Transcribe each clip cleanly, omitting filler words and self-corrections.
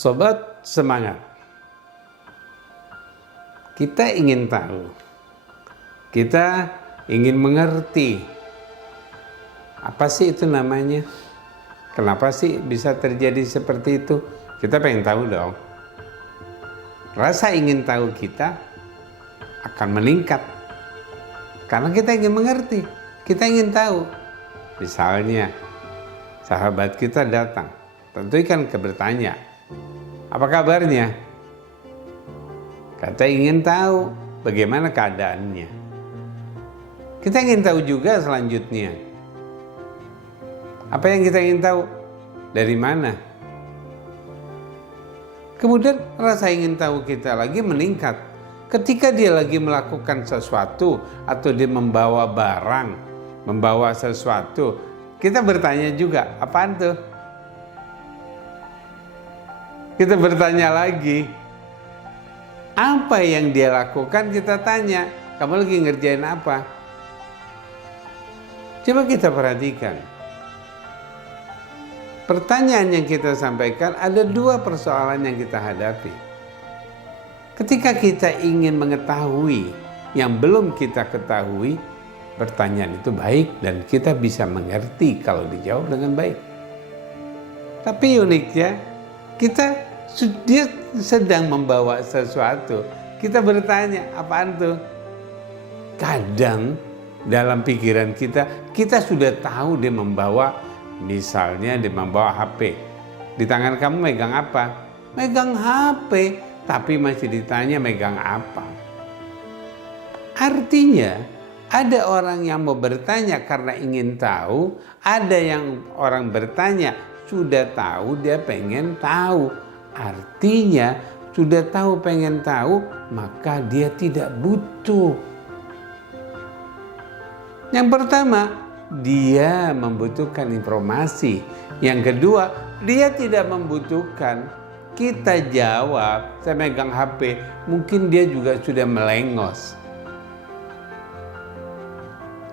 Sobat semangat, kita ingin tahu, kita ingin mengerti apa sih itu namanya, kenapa sih bisa terjadi seperti itu. Kita pengen tahu dong. Rasa ingin tahu kita akan meningkat karena kita ingin mengerti, kita ingin tahu. Misalnya sahabat kita datang, tentu kan bertanya, apa kabarnya? Kita ingin tahu bagaimana keadaannya. Kita ingin tahu juga selanjutnya. Apa yang kita ingin tahu? Dari mana? Kemudian rasa ingin tahu kita lagi meningkat. Ketika dia lagi melakukan sesuatu atau dia membawa barang, membawa sesuatu, kita bertanya juga, apaan tuh? Kita bertanya lagi, apa yang dia lakukan? Kita tanya, kamu lagi ngerjain apa? Coba kita perhatikan. Pertanyaan yang kita sampaikan, ada dua persoalan yang kita hadapi. Ketika kita ingin mengetahui yang belum kita ketahui, pertanyaan itu baik dan kita bisa mengerti kalau dijawab dengan baik. Tapi uniknya, dia sedang membawa sesuatu, kita bertanya, apaan tuh? Kadang dalam pikiran kita sudah tahu dia membawa, misalnya dia membawa HP. Di tangan kamu megang apa? Megang HP, tapi masih ditanya megang apa. Artinya ada orang yang mau bertanya karena ingin tahu, ada yang orang bertanya sudah tahu, dia pengen tahu. Artinya sudah tahu pengen tahu, maka dia tidak butuh. Yang pertama, dia membutuhkan informasi. Yang kedua, dia tidak membutuhkan. Kita jawab, saya megang HP, mungkin dia juga sudah melengos.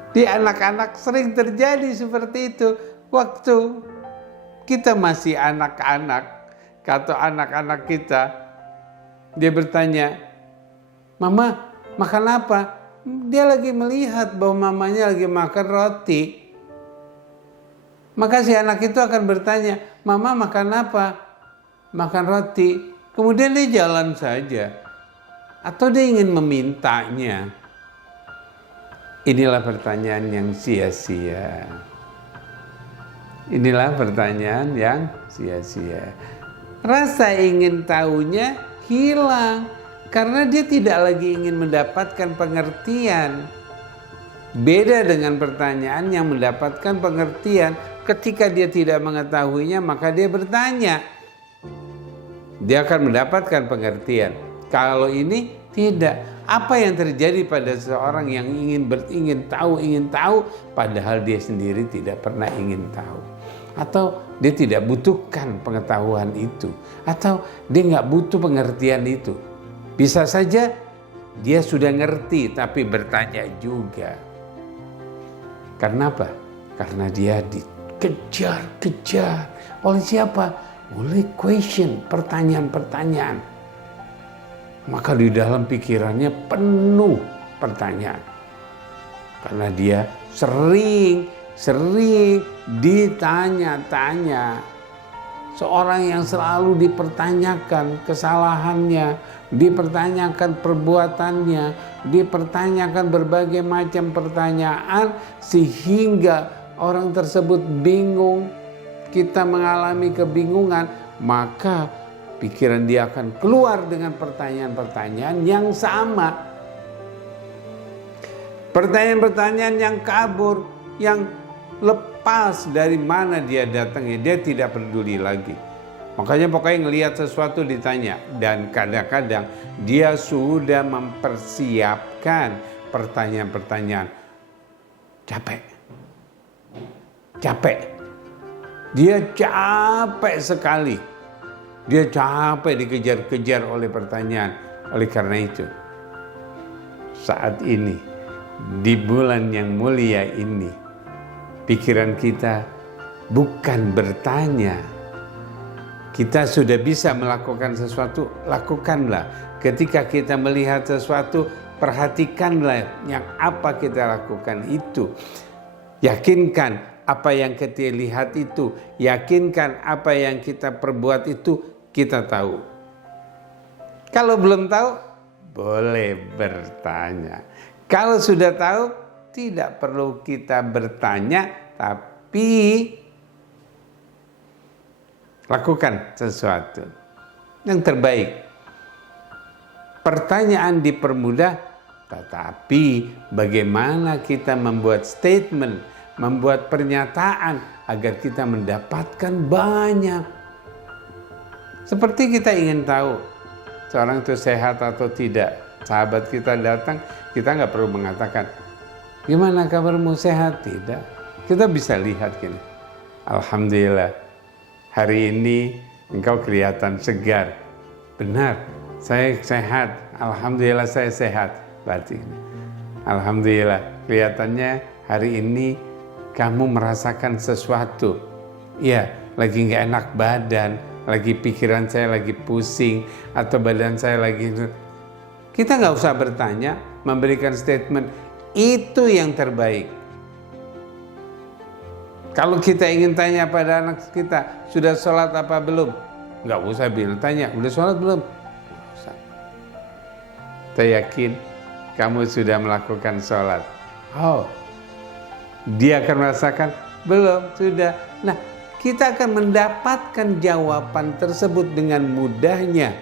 Di anak-anak sering terjadi seperti itu. Waktu kita masih anak-anak, atau anak-anak kita, dia bertanya, Mama makan apa? Dia lagi melihat bahwa mamanya lagi makan roti. Maka si anak itu akan bertanya, Mama makan apa? Makan roti. Kemudian dia jalan saja. Atau dia ingin memintanya. Inilah pertanyaan yang sia-sia. Inilah pertanyaan yang sia-sia. Rasa ingin tahunya hilang karena dia tidak lagi ingin mendapatkan pengertian. Beda dengan pertanyaan yang mendapatkan pengertian. Ketika dia tidak mengetahuinya, maka dia bertanya. Dia akan mendapatkan pengertian. Kalau ini tidak. Apa yang terjadi pada seorang yang ingin tahu, padahal dia sendiri tidak pernah ingin tahu. Atau dia tidak butuhkan pengetahuan itu, atau dia nggak butuh pengertian itu. Bisa saja dia sudah ngerti tapi bertanya juga. Karena apa? Karena dia dikejar-kejar oleh siapa? Oleh question, pertanyaan-pertanyaan. Maka di dalam pikirannya penuh pertanyaan. Karena dia sering ditanya-tanya. Seorang yang selalu dipertanyakan kesalahannya, dipertanyakan perbuatannya, dipertanyakan berbagai macam pertanyaan sehingga orang tersebut bingung. Kita mengalami kebingungan, maka pikiran dia akan keluar dengan pertanyaan-pertanyaan yang sama. Pertanyaan-pertanyaan yang kabur, yang lepas dari mana dia datangnya, dia tidak peduli lagi. Makanya pokoknya ngelihat sesuatu ditanya, dan kadang-kadang dia sudah mempersiapkan pertanyaan-pertanyaan. Capek. Dia capek sekali. Dia capek dikejar-kejar oleh pertanyaan. Oleh karena itu, saat ini, di bulan yang mulia ini, pikiran kita bukan bertanya, Kita sudah bisa melakukan sesuatu, lakukanlah. Ketika kita melihat sesuatu, perhatikanlah yang apa kita lakukan itu. Yakinkan apa yang kita lihat itu, yakinkan apa yang kita perbuat itu kita tahu. Kalau belum tahu, boleh bertanya. Kalau sudah tahu, tidak perlu kita bertanya, tapi lakukan sesuatu yang terbaik. Pertanyaan dipermudah, tetapi bagaimana kita membuat statement, membuat pernyataan agar kita mendapatkan banyak. Seperti kita ingin tahu seorang itu sehat atau tidak. Sahabat kita datang, kita nggak perlu mengatakan, gimana kabarmu, sehat? Tidak. Kita bisa lihat gini, alhamdulillah, hari ini engkau kelihatan segar. Benar, saya sehat. Alhamdulillah saya sehat. Berarti alhamdulillah, kelihatannya hari ini kamu merasakan sesuatu. Ya, lagi nggak enak badan, lagi pikiran saya lagi pusing, atau badan saya lagi... Kita nggak usah bertanya, memberikan statement, itu yang terbaik. Kalau kita ingin tanya pada anak kita, sudah sholat apa belum? Nggak usah bilang, tanya, udah sholat belum? Nggak usah. Saya yakin kamu sudah melakukan sholat. Oh, dia akan merasakan, belum, sudah. Nah, kita akan mendapatkan jawaban tersebut dengan mudahnya,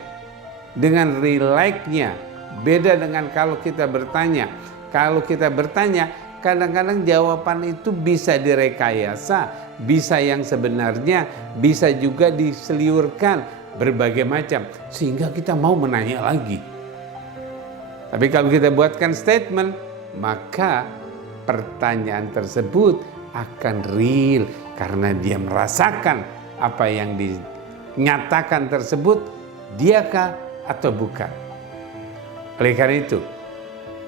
dengan relax-nya. Beda dengan kalau kita bertanya. Kalau kita bertanya, kadang-kadang jawaban itu bisa direkayasa, bisa yang sebenarnya, bisa juga diseliurkan berbagai macam, sehingga kita mau menanya lagi. Tapi kalau kita buatkan statement, maka pertanyaan tersebut akan real, karena dia merasakan apa yang dinyatakan tersebut, diakah atau bukan. Oleh karena itu,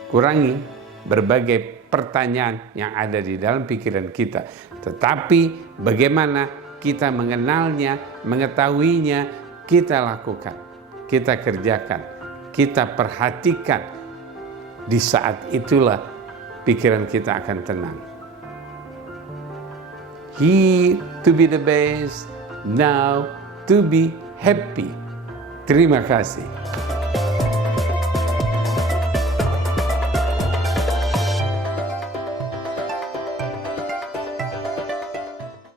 kurangi berbagai pertanyaan yang ada di dalam pikiran kita. Tetapi bagaimana kita mengenalnya, mengetahuinya, kita lakukan, kita kerjakan, kita perhatikan. Di saat itulah pikiran kita akan tenang. He to be the best, now to be happy. Terima kasih.